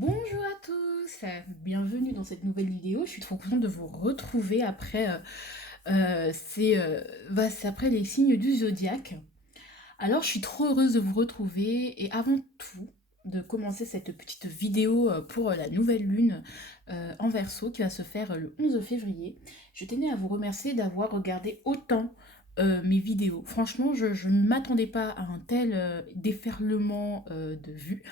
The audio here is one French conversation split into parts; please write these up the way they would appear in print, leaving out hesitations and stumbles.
Bonjour à tous, bienvenue dans cette nouvelle vidéo. Je suis trop contente de vous retrouver après, c'est après les signes du zodiaque. Alors, je suis trop heureuse de vous retrouver et avant tout, de commencer cette petite vidéo pour la nouvelle lune en Verseau qui va se faire le 11 février. Je tenais à vous remercier d'avoir regardé autant mes vidéos. Franchement, je ne m'attendais pas à un tel déferlement de vues.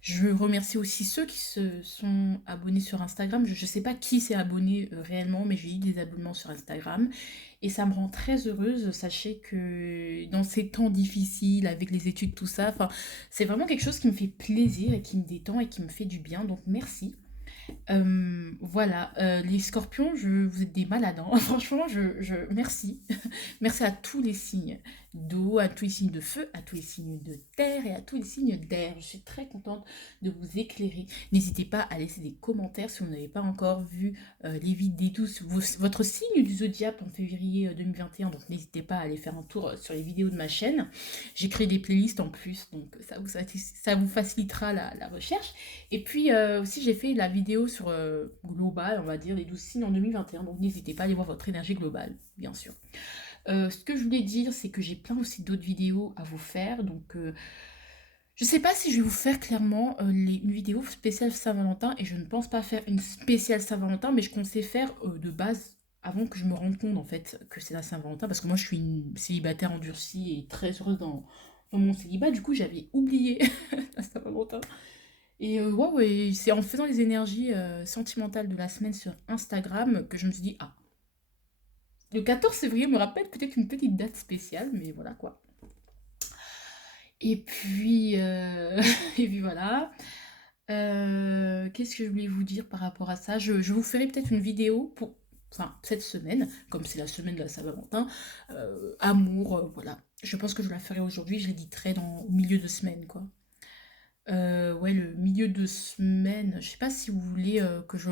Je remercie aussi ceux qui se sont abonnés sur Instagram. Je ne sais pas qui s'est abonné réellement, mais j'ai eu des abonnements sur Instagram. Et ça me rend très heureuse. Sachez que dans ces temps difficiles, avec les études, tout ça, enfin, c'est vraiment quelque chose qui me fait plaisir et qui me détend et qui me fait du bien. Donc merci. Voilà, les scorpions, vous êtes des malades, hein. Franchement, merci. Merci à tous les signes d'eau, à tous les signes de feu, à tous les signes de terre et à tous les signes d'air. Je suis très contente de vous éclairer. N'hésitez pas à laisser des commentaires si vous n'avez pas encore vu les vidéos, votre signe du zodiaque en février 2021. Donc n'hésitez pas à aller faire un tour sur les vidéos de ma chaîne. J'ai créé des playlists en plus, donc ça vous facilitera la recherche. Et puis aussi, j'ai fait la vidéo sur global, on va dire, les 12 signes en 2021. Donc n'hésitez pas à aller voir votre énergie globale, bien sûr. Ce que je voulais dire, c'est que j'ai plein aussi d'autres vidéos à vous faire. Donc je sais pas si je vais vous faire clairement une vidéo spéciale Saint-Valentin. Et je ne pense pas faire une spéciale Saint-Valentin, mais je comptais faire de base avant que je me rende compte en fait que c'est la Saint-Valentin. Parce que moi, je suis une célibataire endurcie et très heureuse dans mon célibat. Du coup, j'avais oublié la Saint-Valentin. Et ouais, c'est en faisant les énergies sentimentales de la semaine sur Instagram que je me suis dit, ah, le 14 février me rappelle peut-être une petite date spéciale, mais voilà quoi. Et puis, et puis voilà. Qu'est-ce que je voulais vous dire par rapport à ça? Je vous ferai peut-être une vidéo pour, enfin, cette semaine, comme c'est la semaine de la Saint-Valentin, amour, voilà. Je pense que je la ferai aujourd'hui, je l'éditerai au milieu de semaine, quoi. Ouais, le milieu de semaine. Je sais pas si vous voulez que je.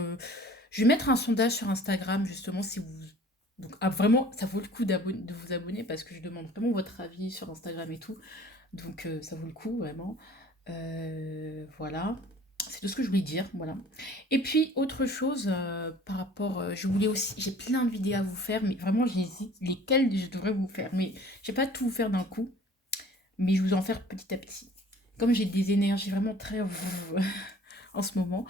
Je vais mettre un sondage sur Instagram, justement, si vous. Donc, ah, vraiment, ça vaut le coup de vous abonner parce que je demande vraiment votre avis sur Instagram et tout. Donc, ça vaut le coup, vraiment. Voilà. C'est tout ce que je voulais dire, voilà. Et puis, autre chose par rapport. Je voulais aussi. J'ai plein de vidéos à vous faire, mais vraiment, j'hésite lesquelles je devrais vous faire. Mais je vais pas tout vous faire d'un coup, mais je vous en faire petit à petit. Comme j'ai des énergies vraiment très en ce moment,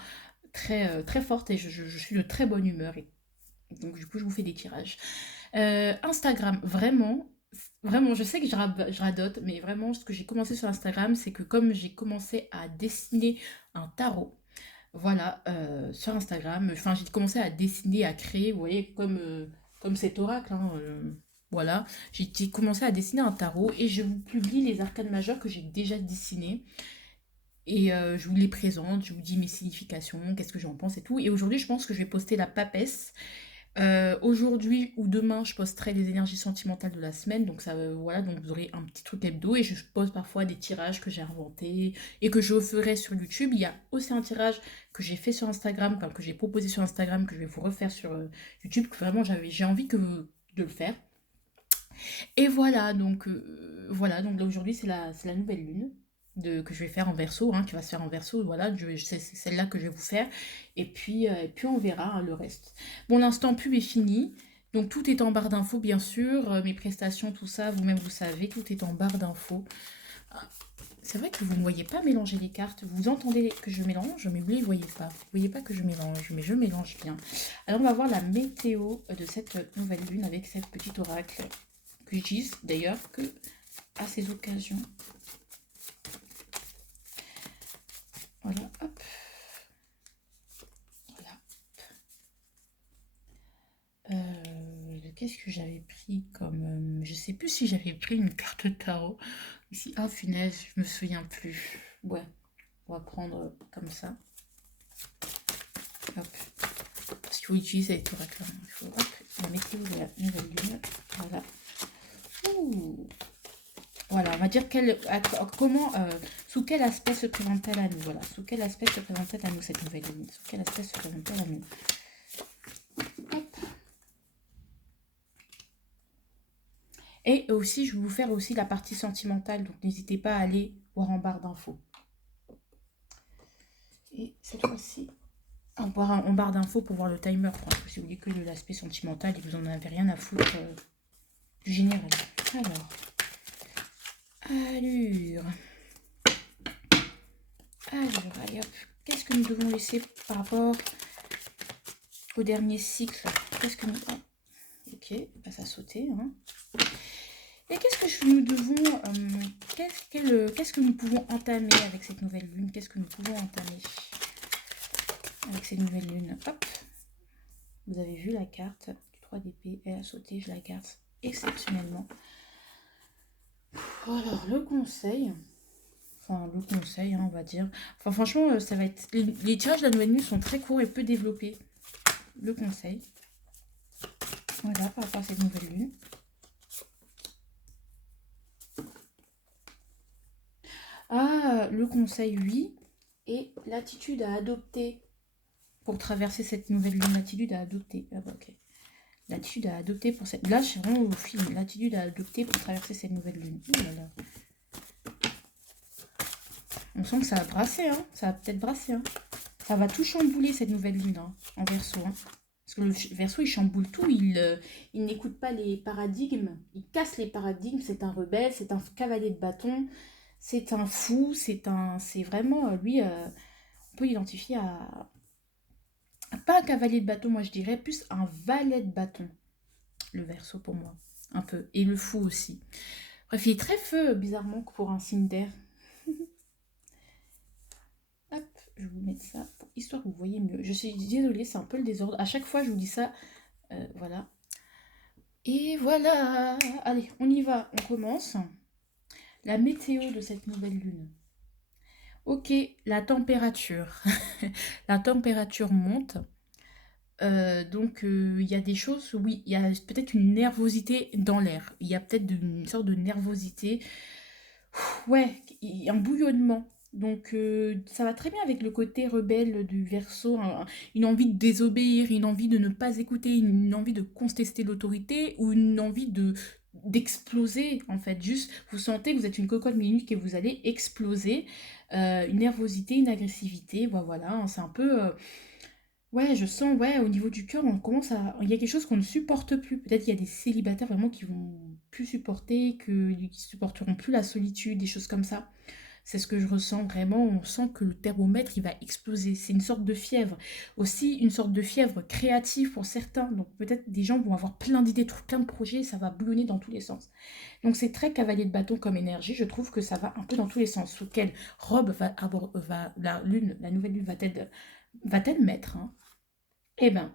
très fortes et je suis de très bonne humeur. Et donc du coup, je vous fais des tirages. Instagram, vraiment, vraiment, je sais que je radote, mais vraiment, ce que j'ai commencé sur Instagram, c'est que comme j'ai commencé à dessiner un tarot, voilà, sur Instagram, enfin, j'ai commencé à dessiner, à créer, vous voyez, comme cet oracle, hein, voilà, j'ai commencé à dessiner un tarot et je vous publie les arcanes majeures que j'ai déjà dessinés. Et je vous les présente, je vous dis mes significations, qu'est-ce que j'en pense et tout. Et aujourd'hui, je pense que je vais poster la papesse. Aujourd'hui ou demain, je posterai les énergies sentimentales de la semaine. Donc ça, voilà, donc vous aurez un petit truc hebdo. Et je pose parfois des tirages que j'ai inventés et que je ferai sur YouTube. Il y a aussi un tirage que j'ai fait sur Instagram, enfin, que j'ai proposé sur Instagram, que je vais vous refaire sur YouTube, que vraiment j'ai envie de le faire. Et voilà, donc là aujourd'hui c'est la nouvelle lune que je vais faire en verso, hein, qui va se faire en verso, voilà, c'est celle-là que je vais vous faire, et puis on verra hein, le reste. Bon, l'instant pub est fini, donc tout est en barre d'infos bien sûr, mes prestations, tout ça, vous-même vous savez, tout est en barre d'infos. Ah, c'est vrai que vous ne voyez pas mélanger les cartes, vous entendez que je mélange, mais vous ne les voyez pas. Vous ne voyez pas que je mélange, mais je mélange bien. Alors on va voir la météo de cette nouvelle lune avec cette petite oracle que j'utilise d'ailleurs que à ces occasions. Voilà, hop, voilà. Qu'est-ce que j'avais pris comme... je sais plus si j'avais pris une carte de tarot. Ici, ah punaise, je me souviens plus. Ouais, on va prendre comme ça. Hop. Parce qu'il faut utiliser cet oracle. Il faut, hop, la météo de la nouvelle lune. Voilà. Ouh. Voilà, on va dire sous quel aspect se présente-t-elle à nous? Voilà, sous quel aspect se présente-t-elle à nous cette nouvelle lune? Sous quel aspect se présente-t-elle à nous? Hop. Et aussi, je vais vous faire aussi la partie sentimentale, donc n'hésitez pas à aller voir en barre d'infos. Et cette fois-ci, en barre d'infos pour voir le timer. Parce que si vous voulez que de l'aspect sentimental et que vous n'en avez rien à foutre du général. Alors, allure. Allez hop. Qu'est-ce que nous devons laisser par rapport au dernier cycle? Qu'est-ce que nous... Oh. Ok, bah, ça a sauté. Hein. Et qu'est-ce que nous devons... qu'est-ce que nous pouvons entamer avec cette nouvelle lune? Qu'est-ce que nous pouvons entamer avec cette nouvelle lune? Hop. Vous avez vu la carte du 3 d'épée. Elle a sauté, je la garde exceptionnellement. Alors, le conseil... Enfin, le conseil, hein, on va dire. Enfin, franchement, ça va être... Les tirages de la nouvelle lune sont très courts et peu développés. Le conseil. Voilà, par rapport à cette nouvelle lune. Ah, le conseil, oui. Et l'attitude à adopter pour traverser cette nouvelle lune. L'attitude à adopter. Ah bah, ok. L'attitude à adopter pour cette... Là, je suis vraiment au film. L'attitude à adopter pour traverser cette nouvelle lune. Oh là là. On sent que ça va brasser, hein. Ça va peut-être brasser, hein. Ça va tout chambouler, cette nouvelle lune, hein, en Verseau, hein. Parce que le Verseau, il chamboule tout. Il n'écoute pas les paradigmes. Il casse les paradigmes. C'est un rebelle, c'est un cavalier de bâton. C'est un fou. C'est vraiment, lui, on peut l'identifier à... Pas un cavalier de bâton, moi, je dirais. Plus un valet de bâton. Le Verseau, pour moi. Un peu. Et le fou aussi. Bref, il est très feu, bizarrement, pour un signe d'air. Hop, je vais vous mettre ça, pour, histoire que vous voyez mieux. Je suis désolée, c'est un peu le désordre. À chaque fois, je vous dis ça. Voilà. Et voilà. Allez, on y va. On commence. La météo de cette nouvelle lune. Ok, la température. La température monte. Donc, il y a des choses, oui, il y a peut-être une nervosité dans l'air. Il y a peut-être une sorte de nervosité. Ouais, un bouillonnement. Donc, ça va très bien avec le côté rebelle du Verseau, une envie de désobéir, une envie de ne pas écouter, une envie de contester l'autorité ou une envie d'exploser, en fait. Juste, vous sentez que vous êtes une cocotte minute et vous allez exploser. Une nervosité, une agressivité, voilà, hein, c'est un peu... Ouais, je sens, ouais, au niveau du cœur, on commence à... Il y a quelque chose qu'on ne supporte plus. Peut-être qu'il y a des célibataires vraiment qui vont plus supporter, qui supporteront plus la solitude, des choses comme ça. C'est ce que je ressens vraiment. On sent que le thermomètre, il va exploser. C'est une sorte de fièvre. Aussi, une sorte de fièvre créative pour certains. Donc, peut-être des gens vont avoir plein d'idées, plein de projets, ça va bouillonner dans tous les sens. Donc, c'est très cavalier de bâton comme énergie. Je trouve que ça va un peu dans tous les sens. Sous quelle robe la lune, la nouvelle lune va-t-elle mettre, hein? Eh ben,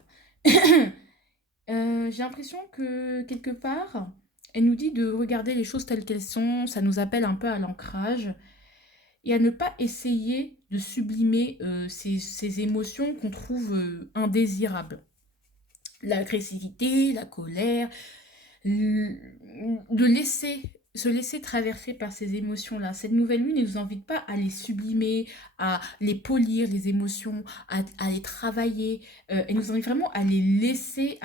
j'ai l'impression que quelque part, elle nous dit de regarder les choses telles qu'elles sont, ça nous appelle un peu à l'ancrage, et à ne pas essayer de sublimer ces émotions qu'on trouve indésirables. L'agressivité, la colère, de se laisser traverser par ces émotions-là. Cette nouvelle lune ne nous invite pas à les sublimer, à les polir, les émotions, à les travailler. Elle nous invite vraiment à les laisser,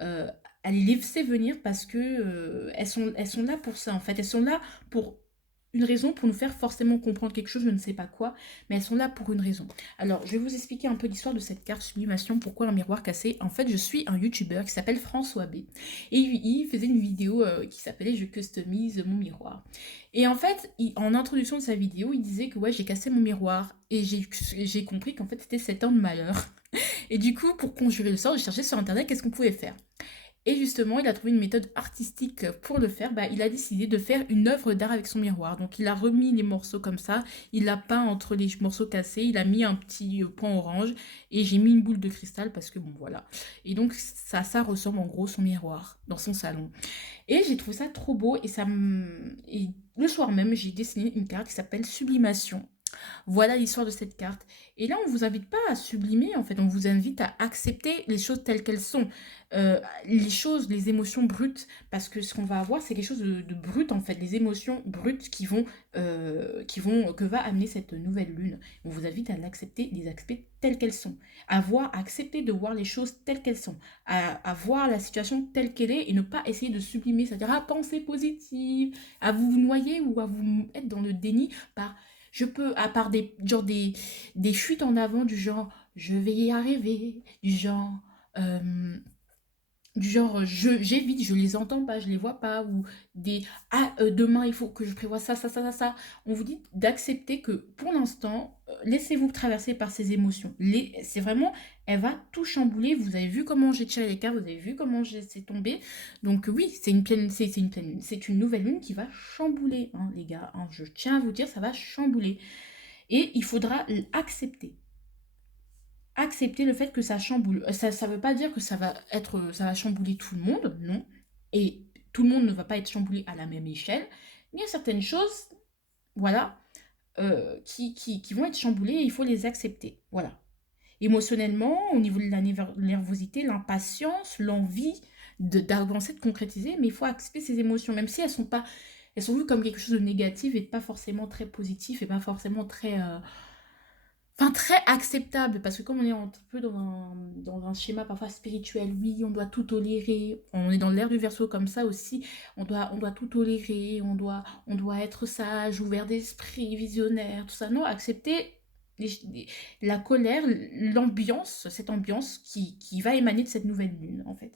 euh, à les laisser venir parce que elles sont là pour ça en fait. Elles sont là pour une raison, pour nous faire forcément comprendre quelque chose, je ne sais pas quoi, mais elles sont là pour une raison. Alors, je vais vous expliquer un peu l'histoire de cette carte sublimation, pourquoi un miroir cassé. En fait, je suis un youtubeur qui s'appelle François B. Et il faisait une vidéo qui s'appelait Je customise mon miroir. Et en fait, en introduction de sa vidéo, il disait que ouais, j'ai cassé mon miroir. Et j'ai compris qu'en fait, c'était 7 ans de malheur. Et du coup, pour conjurer le sort, j'ai cherché sur internet qu'est-ce qu'on pouvait faire. Et justement, il a trouvé une méthode artistique pour le faire. Bah, il a décidé de faire une œuvre d'art avec son miroir. Donc, il a remis les morceaux comme ça. Il l'a peint entre les morceaux cassés. Il a mis un petit point orange. Et j'ai mis une boule de cristal parce que bon, voilà. Et donc, ça ressemble en gros son miroir dans son salon. Et j'ai trouvé ça trop beau. Et le soir même, j'ai dessiné une carte qui s'appelle Sublimation. Voilà l'histoire de cette carte. Et là, on ne vous invite pas à sublimer, en fait. On vous invite à accepter les choses telles qu'elles sont. Les choses, les émotions brutes. Parce que ce qu'on va avoir, c'est quelque chose de brut, en fait. Les émotions brutes que va amener cette nouvelle lune. On vous invite à l'accepter, les accepter telles qu'elles sont. Accepter de voir les choses telles qu'elles sont. À voir la situation telle qu'elle est et ne pas essayer de sublimer. C'est-à-dire à penser positive, à vous noyer ou à vous être dans le déni par Je peux, à part des fuites en avant du genre je vais y arriver, euh, du genre j'évite, je les entends pas, je les vois pas, ou des ah demain il faut que je prévoie ça, ça, ça, ça, ça. On vous dit d'accepter que pour l'instant, laissez-vous traverser par ces émotions. C'est vraiment, elle va tout chambouler. Vous avez vu comment j'ai tiré les cartes, vous avez vu comment c'est tombé. Donc oui, c'est une pleine lune, c'est une nouvelle lune qui va chambouler, hein, les gars. Hein. Je tiens à vous dire, ça va chambouler. Et il faudra accepter. Accepter le fait que ça chamboule. Ça veut pas dire que ça va chambouler tout le monde, non. Et tout le monde ne va pas être chamboulé à la même échelle. Mais il y a certaines choses, voilà, qui vont être chamboulées et il faut les accepter. Voilà. Émotionnellement, au niveau de la nervosité, l'impatience, l'envie d'avancer, de concrétiser, mais il faut accepter ces émotions, même si elles sont vues comme quelque chose de négatif et pas forcément très positif et pas forcément très acceptable, parce que comme on est un peu dans un schéma parfois spirituel, oui, on doit tout tolérer, on est dans l'ère du Verseau comme ça aussi, on doit tout tolérer, on doit être sage, ouvert d'esprit, visionnaire, tout ça. Non, accepter la colère, l'ambiance, cette ambiance qui va émaner de cette nouvelle lune, en fait.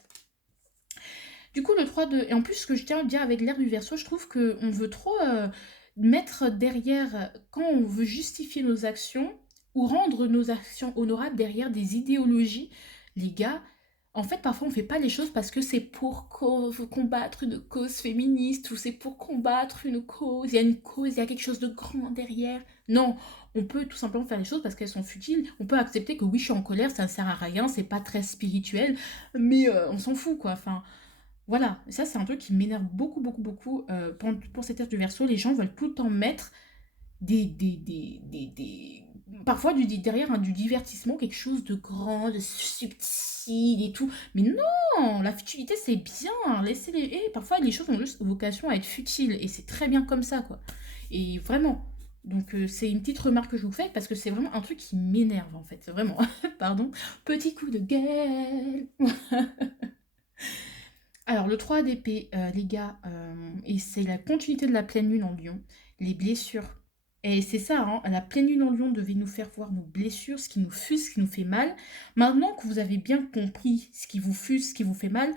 Du coup, le 3 de... Et en plus, ce que je tiens à dire avec l'ère du Verseau, je trouve qu'on veut trop mettre derrière, quand on veut justifier nos actions, ou rendre nos actions honorables derrière des idéologies, les gars, en fait, parfois, on ne fait pas les choses parce que c'est pour combattre une cause féministe, ou c'est pour combattre une cause, il y a une cause, il y a quelque chose de grand derrière. Non, on peut tout simplement faire les choses parce qu'elles sont futiles. On peut accepter que oui, je suis en colère, ça ne sert à rien, c'est pas très spirituel, mais on s'en fout, quoi. Enfin, voilà, ça c'est un truc qui m'énerve beaucoup, beaucoup, beaucoup pour cette ère du Verseau. Les gens veulent tout le temps mettre des... Parfois derrière du divertissement, quelque chose de grand, de subtil et tout. Mais non, la futilité c'est bien. Laissez les... Et parfois les choses ont juste vocation à être futiles et c'est très bien comme ça, quoi. Et vraiment. Donc c'est une petite remarque que je vous fais parce que c'est vraiment un truc qui m'énerve en fait. Vraiment. Pardon. Petit coup de gueule. Alors, le 3 d'épée, les gars, et c'est la continuité de la pleine lune en lion, les blessures. Et c'est ça, hein, la pleine lune en lion devait nous faire voir nos blessures, ce qui nous fuse, ce qui nous fait mal. Maintenant que vous avez bien compris ce qui vous fuse, ce qui vous fait mal,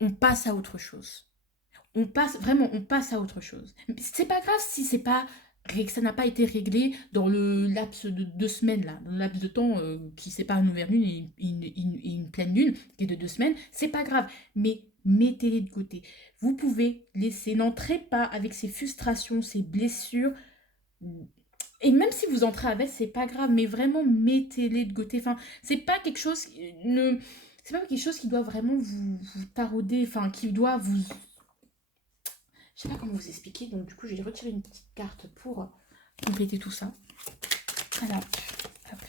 on passe à autre chose. On passe à autre chose. C'est pas grave si c'est pas que ça n'a pas été réglé dans le laps de 2 semaines, là, dans le laps de temps qui sépare une nouvelle lune et une pleine lune, qui est de 2 semaines, c'est pas grave. Mais mettez-les de côté. Vous pouvez laisser, n'entrez pas avec ces frustrations, ces blessures. Et même si vous entrez avec, c'est pas grave, mais vraiment mettez-les de côté. Enfin, c'est pas quelque chose, c'est pas quelque chose qui doit vraiment vous tarauder, enfin, qui doit vous, je sais pas comment vous expliquer, donc du coup, j'ai retiré une petite carte pour compléter tout ça. Voilà. Hop.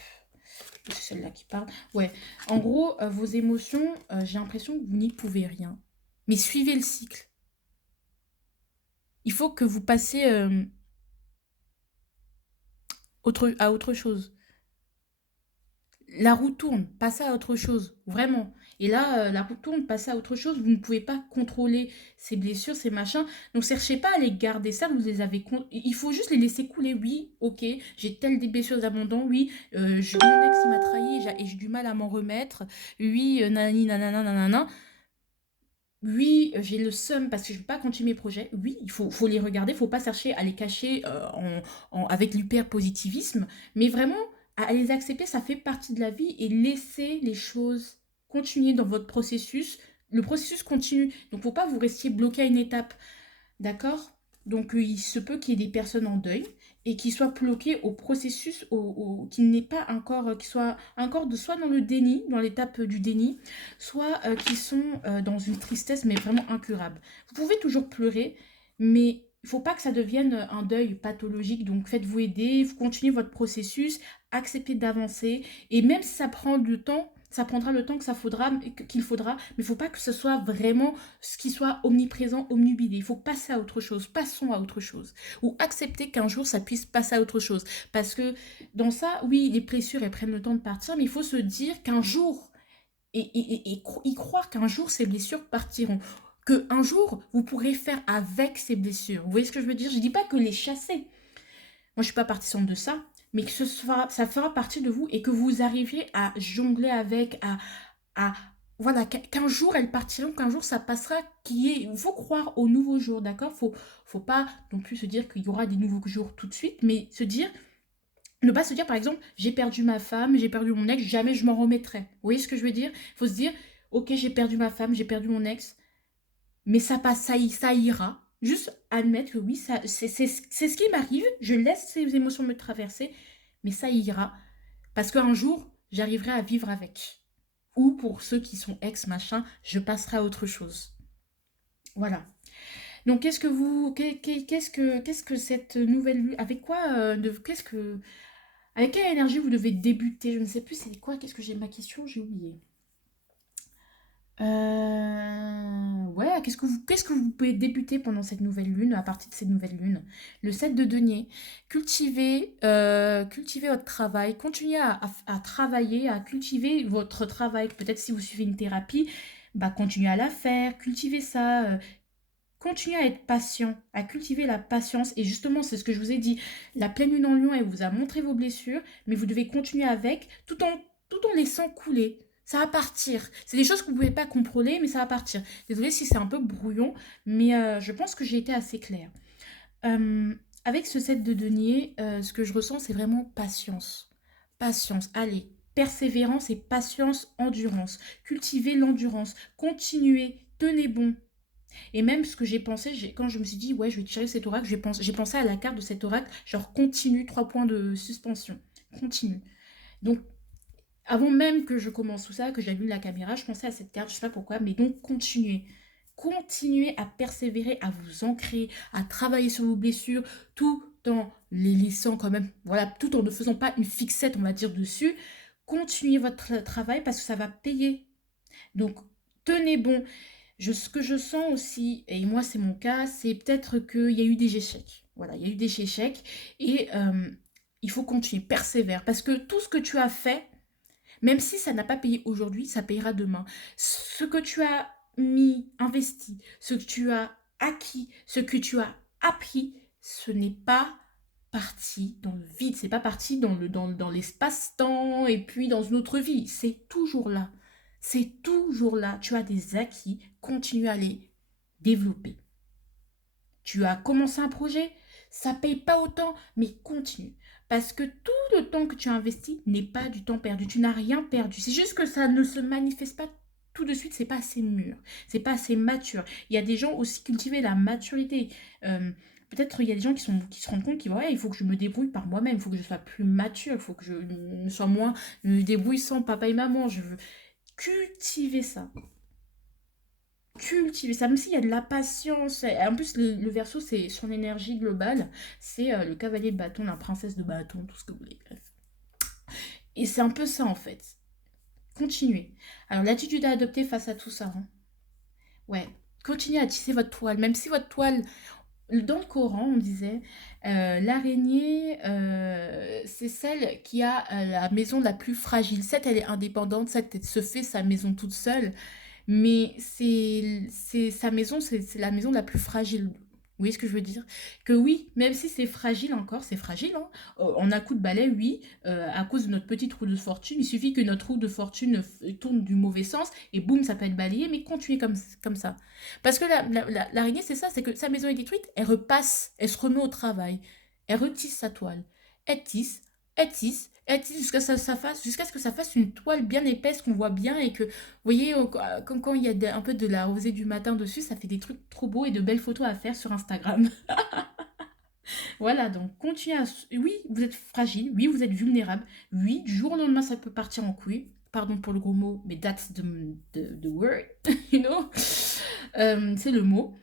C'est celle-là qui parle. Ouais. En gros, vos émotions, j'ai l'impression que vous n'y pouvez rien. Mais suivez le cycle. Il faut que vous passiez à autre chose. La roue tourne, passez à autre chose, vraiment. Et là, la roue tourne, passez à autre chose. Vous ne pouvez pas contrôler ces blessures, ces machins. Donc, cherchez pas à les garder. Ça, vous les avez. Il faut juste les laisser couler. Oui, ok, j'ai telle des blessures abondantes. Oui, mon ex, il m'a trahi et j'ai du mal à m'en remettre. Oui, nanani, nanana, nanana. Oui, j'ai le seum parce que je ne peux pas continuer mes projets. Oui, faut les regarder, il ne faut pas chercher à les cacher avec l'hyper-positivisme, mais vraiment à les accepter, ça fait partie de la vie et laisser les choses continuer dans votre processus. Le processus continue, donc il ne faut pas vous restiez bloqué à une étape. D'accord. Donc, il se peut qu'il y ait des personnes en deuil et qui soient bloquées au processus, qui n'est pas encore, qui soient encore soit dans le déni, dans l'étape du déni, soit qui sont dans une tristesse, mais vraiment incurable. Vous pouvez toujours pleurer, mais il ne faut pas que ça devienne un deuil pathologique. Donc, faites-vous aider, vous continuez votre processus, acceptez d'avancer. Et même si ça prend du temps, ça prendra le temps qu'il faudra, mais il ne faut pas que ce soit vraiment ce qui soit omniprésent, omnubilé. Il faut passer à autre chose, passons à autre chose. Ou accepter qu'un jour, ça puisse passer à autre chose. Parce que dans ça, oui, les blessures, elles prennent le temps de partir, mais il faut se dire qu'un jour, et y croire qu'un jour, ces blessures partiront. Qu'un jour, vous pourrez faire avec ces blessures. Vous voyez ce que je veux dire? Je ne dis pas que les chasser, moi je suis pas partisane de ça, mais que ça fera partie de vous et que vous arriviez à jongler avec, à voilà, qu'un jour elles partiront, qu'un jour ça passera, il faut croire au nouveau jour, d'accord? Faut pas non plus se dire qu'il y aura des nouveaux jours tout de suite, mais ne pas se dire par exemple, j'ai perdu ma femme, j'ai perdu mon ex, jamais je m'en remettrai. Vous voyez ce que je veux dire? Il faut se dire, ok, j'ai perdu ma femme, j'ai perdu mon ex, mais ça passe, ça ira. Juste admettre que oui, c'est ce qui m'arrive, je laisse ces émotions me traverser, mais ça ira. Parce qu'un jour, j'arriverai à vivre avec. Ou pour ceux qui sont ex, machin, je passerai à autre chose. Voilà. Donc, qu'est-ce que cette nouvelle, avec quoi, avec quelle énergie vous devez débuter? Je ne sais plus c'est quoi, qu'est-ce que j'ai ma question, j'ai oublié. Ouais, qu'est-ce que vous pouvez débuter pendant cette nouvelle lune, à partir de cette nouvelle lune? Le 7 de denier, cultivez votre travail, continuez à travailler, à cultiver votre travail. Peut-être si vous suivez une thérapie, bah continuez à la faire, cultivez ça, continuez à être patient, à cultiver la patience. Et justement, c'est ce que je vous ai dit, la pleine lune en lion, elle vous a montré vos blessures, mais vous devez continuer avec, tout en laissant couler. Ça va partir. C'est des choses que vous ne pouvez pas contrôler, mais ça va partir. Désolée si c'est un peu brouillon, mais je pense que j'ai été assez claire. Avec ce set de denier, ce que je ressens, c'est vraiment patience. Patience, allez, persévérance et patience, endurance. Cultivez l'endurance, continuez, tenez bon. Et même ce que j'ai pensé, quand je me suis dit, ouais, je vais tirer cet oracle, j'ai pensé à la carte de cet oracle, genre continue, 3 points de suspension. Continue. Donc, avant même que je commence tout ça, que j'allume la caméra, je pensais à cette carte, je sais pas pourquoi, mais donc continuez. Continuez à persévérer, à vous ancrer, à travailler sur vos blessures, tout en les laissant quand même, voilà, tout en ne faisant pas une fixette, on va dire, dessus. Continuez votre travail parce que ça va payer. Donc, tenez bon. Ce que je sens aussi, et moi c'est mon cas, c'est peut-être qu'il y a eu des échecs. Voilà, il y a eu des échecs et il faut continuer, persévère. Parce que tout ce que tu as fait, même si ça n'a pas payé aujourd'hui, ça payera demain. Ce que tu as investi, ce que tu as acquis, ce que tu as appris, ce n'est pas parti dans le vide, c'est pas parti dans l'espace-temps et puis dans une autre vie. C'est toujours là. C'est toujours là. Tu as des acquis, continue à les développer. Tu as commencé un projet, ça paye pas autant, mais continue. Parce que tout le temps que tu as investi n'est pas du temps perdu. Tu n'as rien perdu. C'est juste que ça ne se manifeste pas tout de suite. C'est pas assez mûr. C'est pas assez mature. Il y a des gens aussi cultiver la maturité. Peut-être il y a des gens qui se rendent compte qu'il ouais, il faut que je me débrouille par moi-même. Il faut que je sois plus mature. Il faut que je me sois moins me débrouille sans papa et maman. Je veux cultiver ça. Cultiver ça, même s'il y a de la patience. En plus, le Verseau, c'est son énergie globale. C'est le cavalier de bâton, la princesse de bâton, tout ce que vous voulez. Bref. Et c'est un peu ça, en fait. Continuez. Alors, l'attitude à adopter face à tout ça. Hein. Ouais. Continuez à tisser votre toile. Même si votre toile, dans le Coran, on disait, l'araignée, c'est celle qui a la maison la plus fragile. Certes, elle est indépendante, certes, elle se fait sa maison toute seule, mais c'est sa maison, c'est la maison la plus fragile. Vous voyez ce que je veux dire? Que oui, même si c'est fragile encore, c'est fragile, hein. En un coup de balai, oui, à cause de notre petite roue de fortune, il suffit que notre roue de fortune tourne du mauvais sens et boum, ça peut être balayé, mais continuez comme ça. Parce que l'araignée, c'est ça, c'est que sa maison est détruite, elle repasse, elle se remet au travail, elle retisse sa toile, elle tisse, elle tisse, elle tisse jusqu'à ce que ça fasse une toile bien épaisse qu'on voit bien et que vous voyez, comme quand il y a un peu de la rosée du matin dessus, ça fait des trucs trop beaux et de belles photos à faire sur Instagram. Voilà, donc continuez à... Oui, vous êtes fragile, oui, vous êtes vulnérable, oui, du jour au lendemain, ça peut partir en couille. Pardon pour le gros mot, mais that's the word, you know. C'est le mot.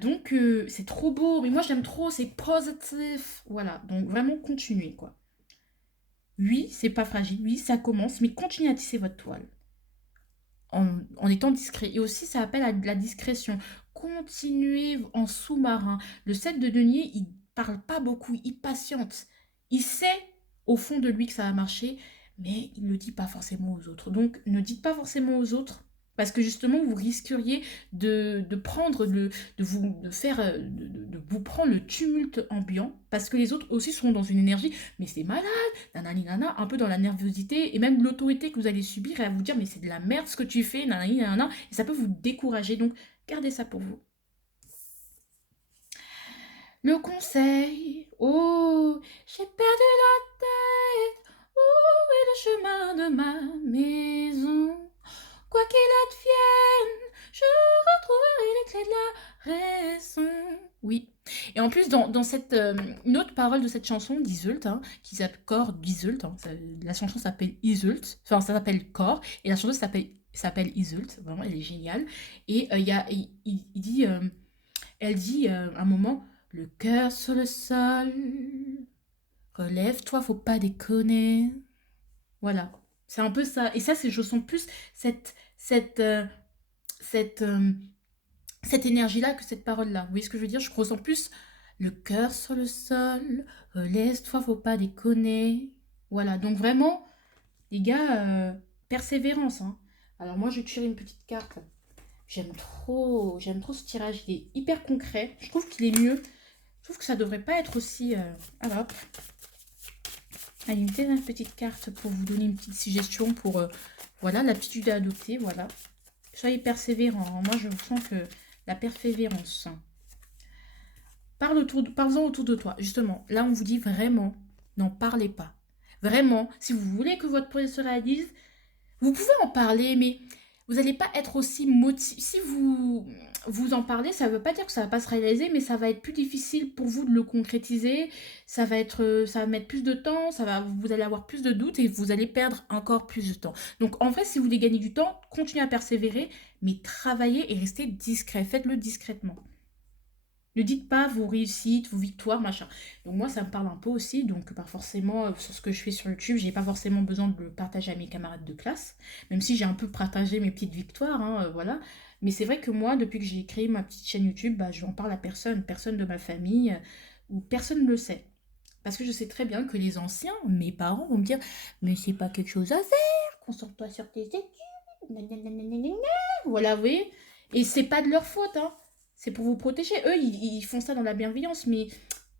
Donc, c'est trop beau, mais moi j'aime trop, c'est positif. Voilà, donc vraiment continuez, quoi. Oui, c'est pas fragile, oui, ça commence, mais continuez à tisser votre toile en étant discret. Et aussi, ça appelle à de la discrétion. Continuez en sous-marin. Le 7 de denier, il parle pas beaucoup, il patiente. Il sait au fond de lui que ça va marcher, mais il ne le dit pas forcément aux autres. Donc, ne dites pas forcément aux autres. Parce que justement, vous risqueriez de prendre de faire, de vous prendre le tumulte ambiant, parce que les autres aussi seront dans une énergie, mais c'est malade, nanani nana, un peu dans la nervosité, et même l'autorité que vous allez subir, et à vous dire, mais c'est de la merde ce que tu fais, nanani nana, et ça peut vous décourager, donc gardez ça pour vous. Le conseil, oh, j'ai perdu la tête, où est le chemin de ma maison? Quoi qu'il advienne, je retrouverai les clés de la raison. Oui. Et en plus, dans cette, une autre parole de cette chanson d'Iseult, hein, qui s'appelle d'Iseult, hein, la chanson s'appelle Iseult, enfin ça s'appelle Corps, et la chanson s'appelle Iseult, vraiment elle est géniale. Et il dit, elle dit un moment, le cœur sur le sol, relève-toi, faut pas déconner. Voilà, c'est un peu ça. Et ça, c'est, je sens plus cette, cette, cette, euh, cette énergie-là que cette parole-là. Vous voyez ce que je veux dire? Je ressens plus le cœur sur le sol, laisse-toi, faut pas déconner. Voilà, donc vraiment, les gars, persévérance. Hein. Alors moi, je vais tirer une petite carte. J'aime trop ce tirage. Il est hyper concret. Je trouve qu'il est mieux. Je trouve que ça devrait pas être aussi... Alors, hop. Allez, une petite carte pour vous donner une petite suggestion pour voilà, l'aptitude à adopter. Voilà. Soyez persévérant. Hein. Moi, je sens que la persévérance. Parle-en autour de toi. Justement, là, on vous dit vraiment, n'en parlez pas. Vraiment, si vous voulez que votre projet se réalise, vous pouvez en parler, mais vous n'allez pas être aussi motivé. Si vous en parlez, ça ne veut pas dire que ça ne va pas se réaliser, mais ça va être plus difficile pour vous de le concrétiser. Ça va mettre plus de temps, vous allez avoir plus de doutes et vous allez perdre encore plus de temps. Donc en vrai, si vous voulez gagner du temps, continuez à persévérer, mais travaillez et restez discret. Faites-le discrètement. Ne dites pas vos réussites, vos victoires, machin. Donc moi, ça me parle un peu aussi. Donc pas forcément, sur ce que je fais sur YouTube, j'ai pas forcément besoin de le partager à mes camarades de classe. Même si j'ai un peu partagé mes petites victoires, hein, voilà. Mais c'est vrai que moi, depuis que j'ai créé ma petite chaîne YouTube, bah, je n'en parle à personne. Personne de ma famille, ou personne ne le sait. Parce que je sais très bien que les anciens, mes parents, vont me dire, mais c'est pas quelque chose à faire, concentre-toi sur tes études, nanana. Voilà, vous voyez. Et c'est pas de leur faute, hein. C'est pour vous protéger. Eux, ils font ça dans la bienveillance, mais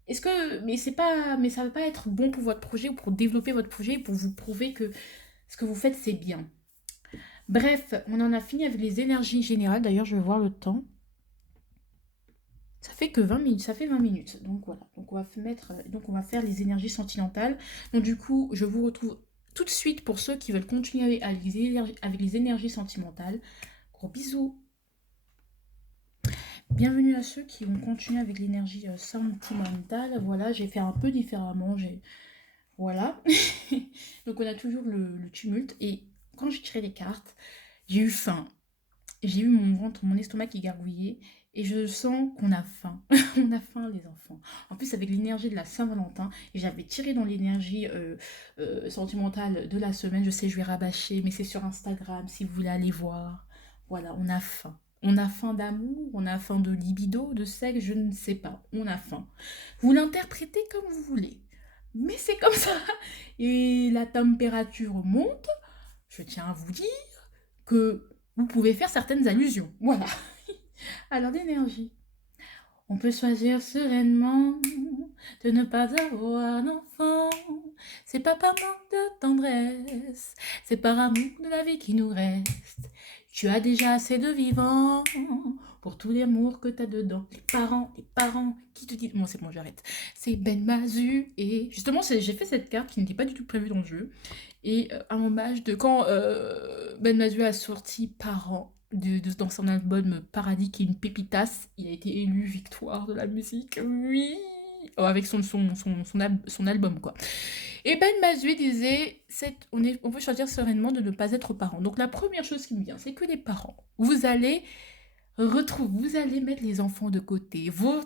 mais ça va pas être bon pour votre projet ou pour développer votre projet, pour vous prouver que ce que vous faites, c'est bien. Bref, on en a fini avec les énergies générales. D'ailleurs, je vais voir le temps. Ça fait que 20 minutes, ça fait 20 minutes. Donc voilà. Donc on va faire les énergies sentimentales. Donc du coup, je vous retrouve tout de suite pour ceux qui veulent continuer avec les énergies sentimentales. Gros bisous. Bienvenue à ceux qui vont continuer avec l'énergie sentimentale. Voilà, j'ai fait un peu différemment. Voilà. Donc on a toujours le tumulte. Et quand j'ai tiré les cartes, j'ai eu faim. J'ai eu mon ventre, mon estomac qui gargouillait. Et je sens qu'on a faim. On a faim, les enfants. En plus, avec l'énergie de la Saint-Valentin, et j'avais tiré dans l'énergie sentimentale de la semaine. Je sais, je vais rabâcher, mais c'est sur Instagram si vous voulez aller voir. Voilà, on a faim. On a faim d'amour, on a faim de libido, de sexe, je ne sais pas. On a faim. Vous l'interprétez comme vous voulez. Mais c'est comme ça. Et la température monte. Je tiens à vous dire que vous pouvez faire certaines allusions. Voilà. Alors d'énergie. On peut choisir sereinement de ne pas avoir d'enfant. C'est pas par manque de tendresse, c'est par amour de la vie qui nous reste. Tu as déjà assez de vivants pour tout l'amour que t'as dedans. Les parents qui te disent... Bon, c'est bon, j'arrête. C'est Ben Mazu et... Justement, j'ai fait cette carte qui n'était pas du tout prévue dans le jeu. Et un hommage de quand Ben Mazu a sorti Parents dans son album Paradis, qui est une pépitasse. Il a été élu victoire de la musique, oui, oh, avec son album, quoi. Et Ben Mazué disait, on peut choisir sereinement de ne pas être parent. Donc la première chose qui me vient, c'est que les parents, vous allez mettre les enfants de côté. Vous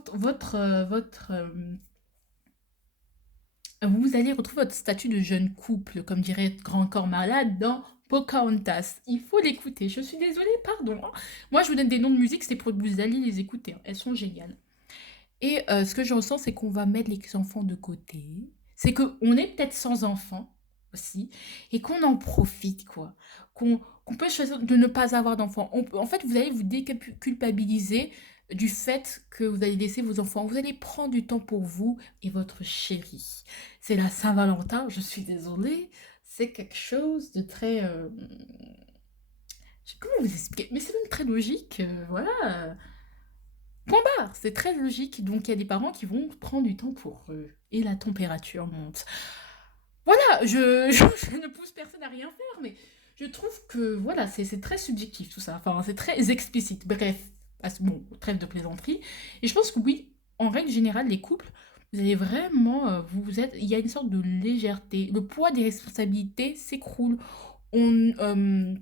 allez retrouver votre statut de jeune couple, comme dirait Grand Corps Malade dans Pocahontas. Il faut l'écouter. Je suis désolée, pardon. Hein. Moi, je vous donne des noms de musique, c'est pour que vous alliez les écouter. Hein. Elles sont géniales. Et ce que je ressens, c'est qu'on va mettre les enfants de côté. C'est qu'on est peut-être sans enfants. aussi, et qu'on en profite, quoi. Qu'on peut choisir de ne pas avoir d'enfants. En fait, vous allez vous déculpabiliser du fait que vous allez laisser vos enfants. Vous allez prendre du temps pour vous et votre chérie. C'est la Saint-Valentin, je suis désolée. C'est quelque chose de très... je sais comment vous expliquer, mais c'est même très logique. Voilà. Point barre, c'est très logique. Donc il y a des parents qui vont prendre du temps pour eux. Et la température monte. Voilà, je ne pousse personne à rien faire, mais je trouve que voilà, c'est très subjectif tout ça. Enfin, c'est très explicite. Bref, bon, trêve de plaisanterie. Et je pense que oui, en règle générale, les couples, vous allez vraiment, vous êtes, il y a une sorte de légèreté. Le poids des responsabilités s'écroule. On,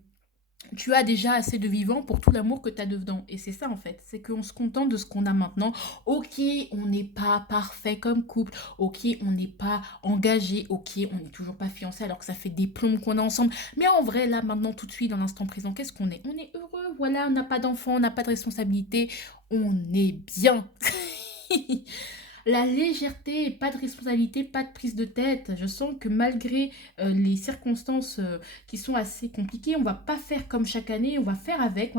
tu as déjà assez de vivant pour tout l'amour que tu as dedans. Et c'est ça en fait, c'est qu'on se contente de ce qu'on a maintenant. Ok, on n'est pas parfait comme couple. Ok, on n'est pas engagé. Ok, on n'est toujours pas fiancé alors que ça fait des plombs qu'on est ensemble. Mais en vrai, là, maintenant, tout de suite, dans l'instant présent, qu'est-ce qu'on est? On est heureux, voilà, on n'a pas d'enfant, on n'a pas de responsabilité. On est bien. La légèreté, pas de responsabilité, pas de prise de tête. Je sens que malgré les circonstances qui sont assez compliquées, on va pas faire comme chaque année, on va faire avec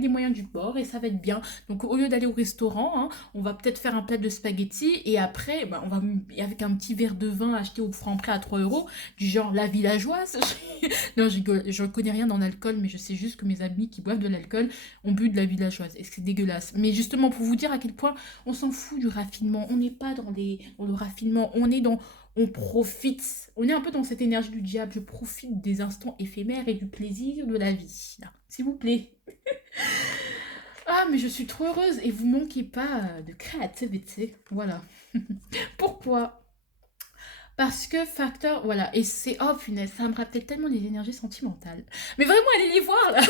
des moyens du bord et ça va être bien. Donc au lieu d'aller au restaurant, hein, on va peut-être faire un plat de spaghettis et après, bah, on va avec un petit verre de vin acheté au franc prix à 3 euros, du genre la villageoise. Non, je rigole, je connais rien dans l'alcool, mais je sais juste que mes amis qui boivent de l'alcool ont bu de la villageoise et que c'est dégueulasse. Mais justement pour vous dire à quel point on s'en fout du raffinement. On n'est pas dans le raffinement. On est dans... On profite. On est un peu dans cette énergie du diable. Je profite des instants éphémères et du plaisir de la vie. Là, s'il vous plaît. Ah, mais je suis trop heureuse. Et vous manquez pas de créativité. Voilà. Pourquoi? Parce que facteur... Voilà. Et c'est... Oh, punaise, ça me rappelle tellement les énergies sentimentales. Mais vraiment, allez les voir, là.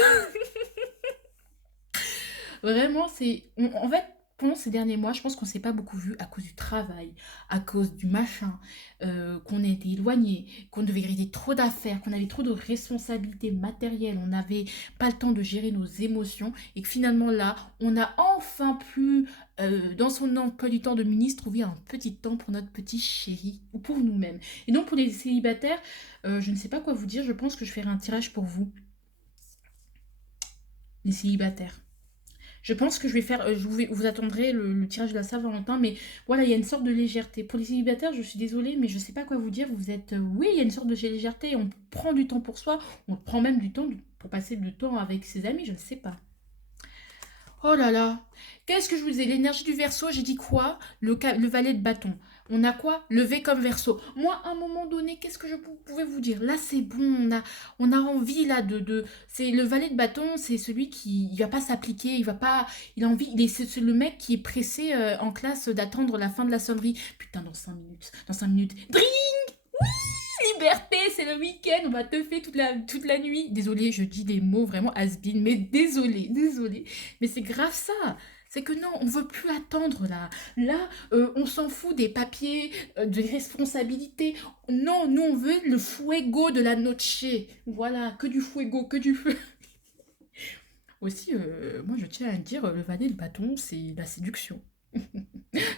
Vraiment, c'est... En fait, pendant ces derniers mois, je pense qu'on s'est pas beaucoup vu à cause du travail, à cause du machin, qu'on a été éloigné, qu'on devait régler trop d'affaires, qu'on avait trop de responsabilités matérielles, on n'avait pas le temps de gérer nos émotions, et que finalement là, on a enfin pu, dans son emploi du temps de ministre, trouver un petit temps pour notre petit chéri, ou pour nous-mêmes. Et donc pour les célibataires, je ne sais pas quoi vous dire, je pense que je ferai un tirage pour vous, les célibataires. Je pense que je vais faire, vous attendrez le tirage de la Saint-Valentin, mais voilà, il y a une sorte de légèreté. Pour les célibataires, je suis désolée, mais je sais pas quoi vous dire. Vous êtes, oui, il y a une sorte de légèreté. On prend du temps pour soi, on prend même du temps pour passer du temps avec ses amis, je ne sais pas. Oh là là, qu'est-ce que je vous disais? L'énergie du Verseau, j'ai dit quoi? Le valet de bâton. On a quoi? Le V comme Verseau. Moi, à un moment donné, qu'est-ce que je pouvais vous dire? Là, c'est bon, on a envie là c'est le valet de bâton, c'est celui qui, il va pas s'appliquer, il va pas, il a envie, c'est le mec qui est pressé en classe d'attendre la fin de la sonnerie. Putain, dans 5 minutes, liberté, c'est le week-end, on va teuffer toute la nuit. Désolée, je dis des mots vraiment has-been, mais désolée. Mais c'est grave ça. C'est que non, on veut plus attendre là. Là, on s'en fout des papiers, des responsabilités. Non, nous on veut le fuego de la noche. Voilà, que du fuego, que du feu. Aussi, moi je tiens à dire, le valet, le bâton, c'est la séduction.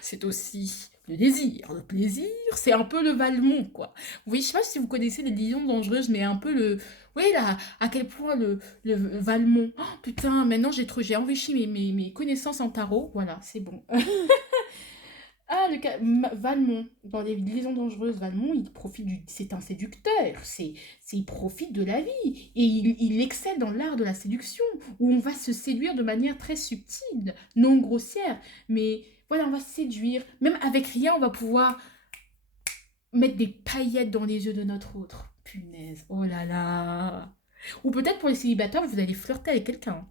C'est aussi le désir, le plaisir, c'est un peu le Valmont, quoi. Oui, je sais pas si vous connaissez les lions dangereuses, mais un peu le... Oui, là, à quel point le Valmont... Oh, putain, maintenant j'ai enrichi mes connaissances en tarot, voilà, c'est bon. Ah, Valmont, dans les liaisons dangereuses, Valmont, il profite du... C'est un séducteur, il profite de la vie, et il excelle dans l'art de la séduction, où on va se séduire de manière très subtile, non grossière, mais voilà, on va se séduire, même avec rien, on va pouvoir mettre des paillettes dans les yeux de notre autre. Punaise, oh là là. Ou peut-être pour les célibataires, vous allez flirter avec quelqu'un.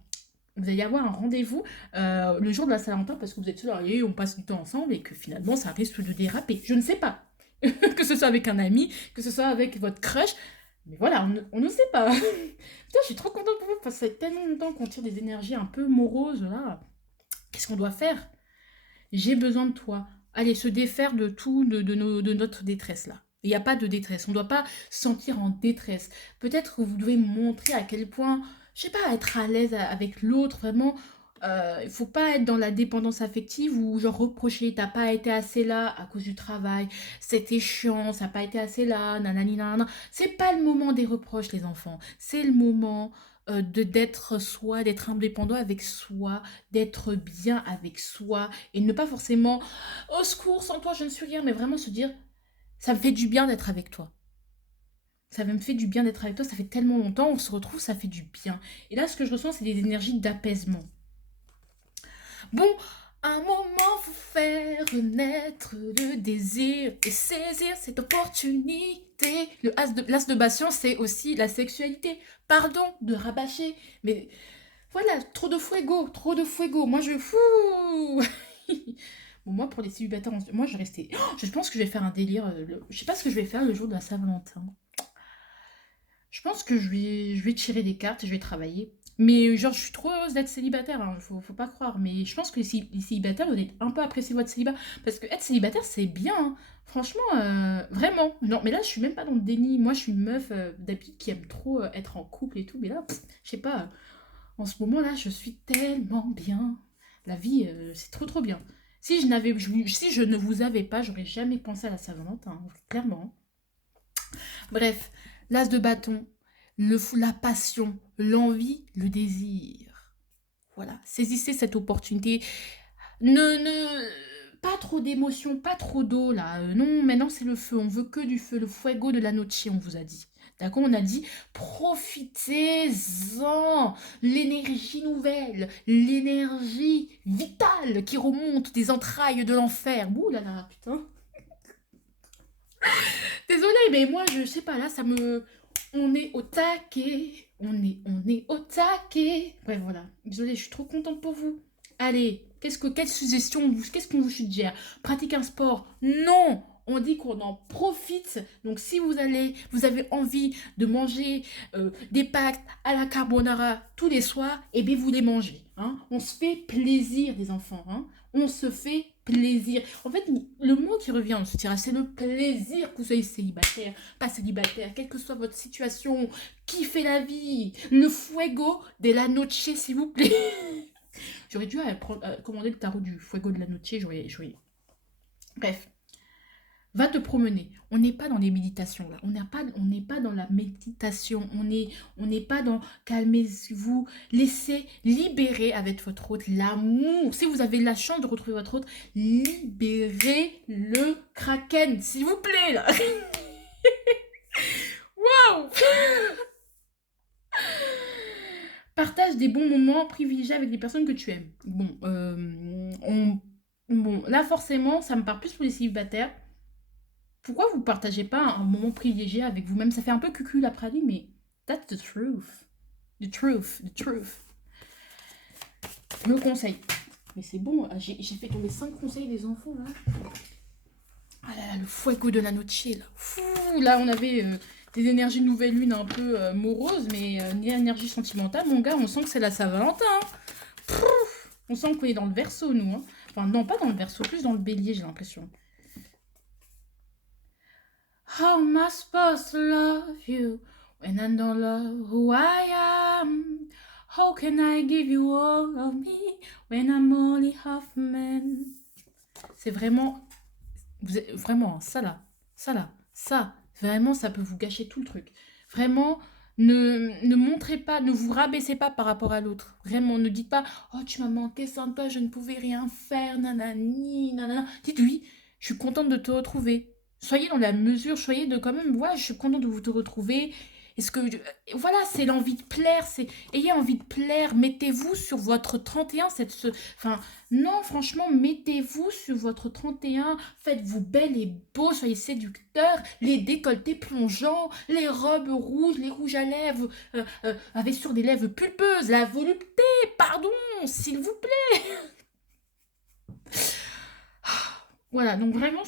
Vous allez avoir un rendez-vous le jour de la Saint-Valentin parce que vous êtes salariés, on passe du temps ensemble et que finalement ça risque de déraper. Je ne sais pas. Que ce soit avec un ami, que ce soit avec votre crush. Mais voilà, on ne sait pas. Putain, je suis trop contente pour vous parce que ça fait tellement longtemps qu'on tire des énergies un peu moroses là. Qu'est-ce qu'on doit faire? J'ai besoin de toi. Allez, se défaire de tout, de notre détresse là. Il n'y a pas de détresse. On ne doit pas se sentir en détresse. Peut-être que vous devez montrer à quel point, je sais pas, être à l'aise avec l'autre, vraiment. Il faut pas être dans la dépendance affective ou genre reprocher, t'as pas été assez là à cause du travail, c'était chiant, ça n'a pas été assez là, nanani nanana. C'est pas le moment des reproches, les enfants. C'est le moment d'être soi, d'être indépendant avec soi, d'être bien avec soi et ne pas forcément au secours, sans toi je ne suis rien, mais vraiment se dire ça me fait du bien d'être avec toi. Ça me fait du bien d'être avec toi, ça fait tellement longtemps, on se retrouve, ça fait du bien. Et là, ce que je ressens, c'est des énergies d'apaisement. Bon, un moment faut faire naître le désir et saisir cette opportunité. L'as de bastion, c'est aussi la sexualité. Pardon de rabâcher, mais voilà, trop de fuego, trop de fuego. Moi, je fous. Bon, moi, pour les célibataires, moi, je restais. Oh, je pense que je vais faire un délire. Je sais pas ce que je vais faire le jour de la Saint-Valentin. Je pense que je vais tirer des cartes et je vais travailler. Mais genre, je suis trop heureuse d'être célibataire, hein, faut pas croire. Mais je pense que les célibataires, vous allez un peu apprécier votre célibat. Parce que être célibataire, c'est bien, hein. Franchement, vraiment. Non, mais là, je suis même pas dans le déni. Moi, je suis une meuf d'habitude qui aime trop être en couple et tout. Mais là, je sais pas. En ce moment-là, je suis tellement bien. La vie, c'est trop trop bien. Si je ne vous avais pas, j'aurais jamais pensé à la Saint-Valentin, hein, clairement. Bref, l'as de bâton, la passion, l'envie, le désir. Voilà, saisissez cette opportunité. Pas trop d'émotions, pas trop d'eau là. Non, maintenant c'est le feu. On veut que du feu, le fuego de la noche, on vous a dit. D'accord, on a dit profitez-en, l'énergie nouvelle, l'énergie vitale qui remonte des entrailles de l'enfer. Ouh là là, putain. Désolée, mais moi, je sais pas, là, ça me... On est au taquet. On est au taquet. Bref, voilà. Désolée, je suis trop contente pour vous. Allez, quelle suggestion, qu'est-ce qu'on vous suggère? Pratiquer un sport? Non! On dit qu'on en profite. Donc, si vous avez envie de manger des pâtes à la carbonara tous les soirs, eh bien, vous les mangez. Hein. On se fait plaisir, les enfants. Hein. On se fait plaisir. En fait, le mot qui revient, on se dira, c'est le plaisir que vous soyez célibataire, pas célibataire, quelle que soit votre situation, kiffez la vie, le fuego de la noche, s'il vous plaît. J'aurais dû commander le tarot du fuego de la noche, Bref, va te promener. On n'est pas dans les méditations là. On n'est pas dans la méditation. On n'est pas dans calmez-vous. Laissez libérer avec votre hôte l'amour. Si vous avez la chance de retrouver votre hôte, libérez le kraken, s'il vous plaît là. Waouh. Partage des bons moments privilégiés avec les personnes que tu aimes. Bon, là forcément, ça me parle plus pour les célibataires. Pourquoi vous partagez pas un moment privilégié avec vous-même? Ça fait un peu cucul la praline, mais that's the truth. The truth, the truth. Le conseil. Mais c'est bon, j'ai fait tomber 5 conseils des enfants là. Ah là là, le fuego de la noche là. Fou, là on avait des énergies nouvelle lune un peu moroses, mais ni énergie sentimentale, mon gars, on sent que c'est la Saint-Valentin. Hein. On sent qu'on est dans le verso, nous. Hein. Enfin, non, pas dans le verso, plus dans le bélier, j'ai l'impression. How am I supposed to love you when I don't love who I am? How can I give you all of me when I'm only half man? C'est vraiment, vraiment, ça, vraiment, ça peut vous gâcher tout le truc. Vraiment, ne montrez pas, ne vous rabaissez pas par rapport à l'autre. Vraiment, ne dites pas, oh, tu m'as manqué sans toi, je ne pouvais rien faire, nanani, nanana. Dites-lui, je suis contente de te retrouver. Soyez dans la mesure, soyez de quand même, ouais, je suis contente de vous te retrouver. Est-ce que, voilà, c'est l'envie de plaire, ayez envie de plaire, mettez-vous sur votre 31, enfin, non, franchement, mettez-vous sur votre 31, faites-vous belle et beau, soyez séducteur, les décolletés plongeants, les robes rouges, les rouges à lèvres, avec sur des lèvres pulpeuses, la volupté, pardon, s'il vous plaît. Voilà, donc vraiment,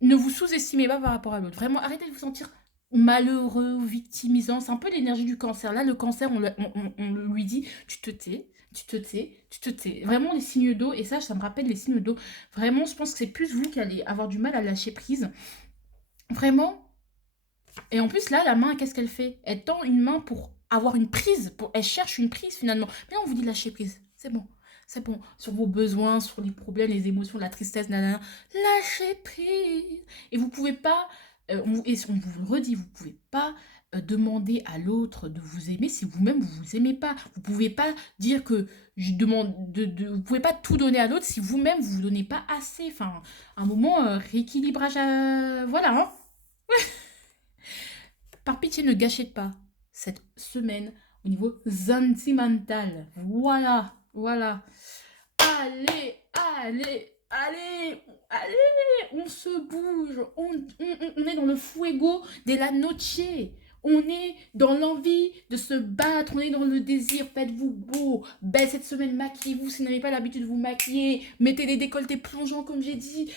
ne vous sous-estimez pas par rapport à l'autre. Vraiment, arrêtez de vous sentir malheureux ou victimisant. C'est un peu l'énergie du cancer. Là, le cancer, on lui dit, tu te tais, tu te tais, tu te tais. Vraiment, les signes d'eau, et ça me rappelle les signes d'eau. Vraiment, je pense que c'est plus vous qui allez avoir du mal à lâcher prise. Vraiment. Et en plus, là, la main, qu'est-ce qu'elle fait? Elle tend une main pour avoir une prise. Elle cherche une prise, finalement. Mais on vous dit de lâcher prise. C'est bon. C'est bon. Sur vos besoins, sur les problèmes, les émotions, la tristesse, nanana. Lâchez prise. Et vous pouvez pas, on vous le redit, vous pouvez pas demander à l'autre de vous aimer si vous-même vous vous aimez pas. Vous pouvez pas dire que je demande vous pouvez pas tout donner à l'autre si vous-même vous vous donnez pas assez. Enfin, un moment rééquilibrage, voilà. Hein. Par pitié, ne gâchez pas cette semaine au niveau sentimental. Voilà, voilà. Allez, allez, allez, allez, on se bouge, on est dans le fuego de la noche. On est dans l'envie de se battre, on est dans le désir, faites-vous beau. Belle cette semaine, maquillez-vous si vous n'avez pas l'habitude de vous maquiller. Mettez les décolletés plongeants comme j'ai dit.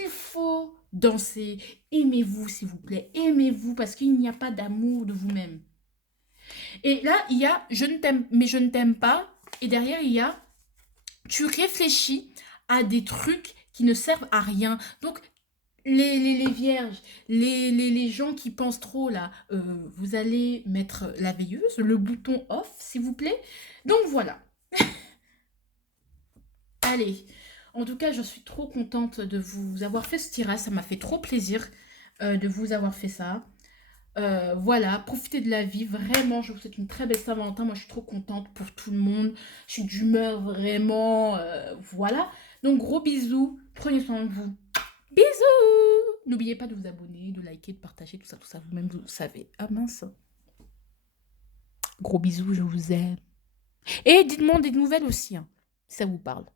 Il faut danser. Aimez-vous s'il vous plaît, aimez-vous parce qu'il n'y a pas d'amour de vous-même. Et là, il y a je ne t'aime, mais je ne t'aime pas. Et derrière, il y a tu réfléchis à des trucs qui ne servent à rien. Donc, les vierges, les gens qui pensent trop là, vous allez mettre la veilleuse, le bouton off, s'il vous plaît. Donc voilà. Allez. En tout cas, je suis trop contente de vous avoir fait ce tirage. Ça m'a fait trop plaisir de vous avoir fait ça. Voilà, profitez de la vie, vraiment, je vous souhaite une très belle Saint-Valentin, moi je suis trop contente pour tout le monde, je suis d'humeur vraiment, voilà. Donc gros bisous, prenez soin de vous, bisous. N'oubliez pas de vous abonner, de liker, de partager, tout ça, vous-même vous savez. Ah mince, gros bisous, je vous aime. Et dites-moi des nouvelles aussi, hein, si ça vous parle.